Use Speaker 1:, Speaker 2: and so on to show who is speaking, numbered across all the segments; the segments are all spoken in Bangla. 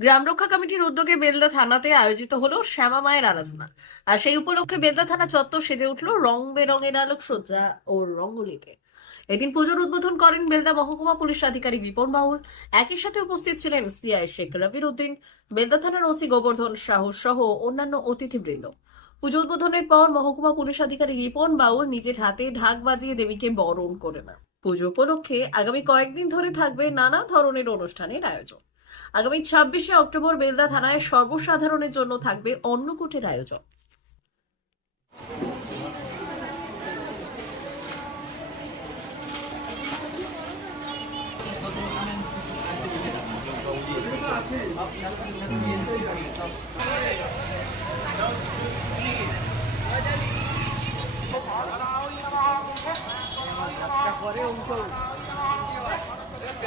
Speaker 1: গ্রাম রক্ষা কমিটির উদ্যোগে বেলদা থানাতে আয়োজিত হলো শ্যামা মায়ের আরাধনা। আর সেই উপলক্ষে বেলদা থানা চত্বর সেজে উঠল রং বেরঙের আলোকসজ্জা ও রঙ্গোলিতে। এদিন পুজোর উদ্বোধন করেন বেলদা মহকুমা পুলিশ আধিকারিক রিপন বাউল। একই সাথে উপস্থিত ছিলেন সিআই শেখ রবির উদ্দিন, বেলদা থানার ওসি গোবর্ধন সাহু সহ অন্যান্য অতিথিবৃন্দ। পুজো উদ্বোধনের পর মহকুমা পুলিশ আধিকারিক রিপন বাউল নিজের হাতে ঢাক বাজিয়ে দেবীকে বরণ করে নেন পুজো উপলক্ষে আগামী কয়েকদিন ধরে থাকবে নানা ধরনের অনুষ্ঠানের আয়োজন। আগামী ছাব্বিশে অক্টোবর বেলদা থানায় সর্বসাধারণের জন্য থাকবে অন্নকূটের আয়োজন।
Speaker 2: উন্নত ও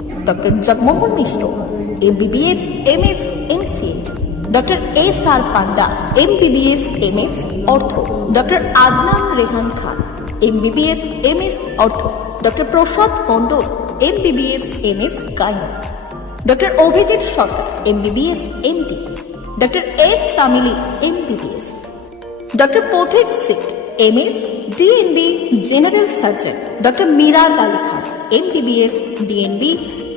Speaker 2: Doctor Jagmohan Mishra MBBS MS MCH doctor S R Panda MBBS MS ortho doctor Adnan Rehan Khan MBBS MS ortho doctor Prasad Mandal MBBS MS gyne doctor Abhijit Sarkar MBBS MD doctor S Tamili MBBS doctor Pathik Sit MS DNB general surgeon doctor Miraj Ali Khan MBBS DNB